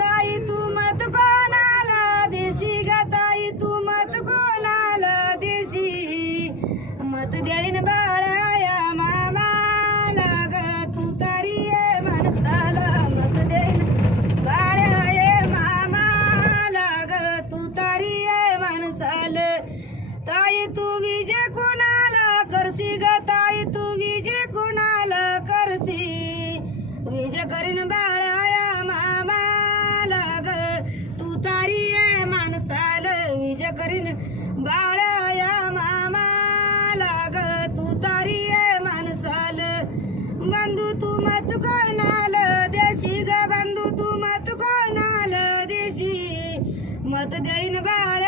ताई तू मत कोणाला देशी ग ताई तू मत कोणाला देशी मत देईन बाळाया मामाला ग तू तरी ये माणसाला मत देईन बाळ्या ये मामाला ग तू तरी ये माणसाला ताई तू विजय कोणाला करशी ग ताई तू विजय कोणाला करशी विजय करीन बाळाया मामाला ग तू तारी ये माणसाला विजय करीन बाळाया मामाला ग तू तारी ये माणसाला बंधू तू मत कोणाला देशी ग बंधू तू मत कोणाला देशी मत देईन बाळ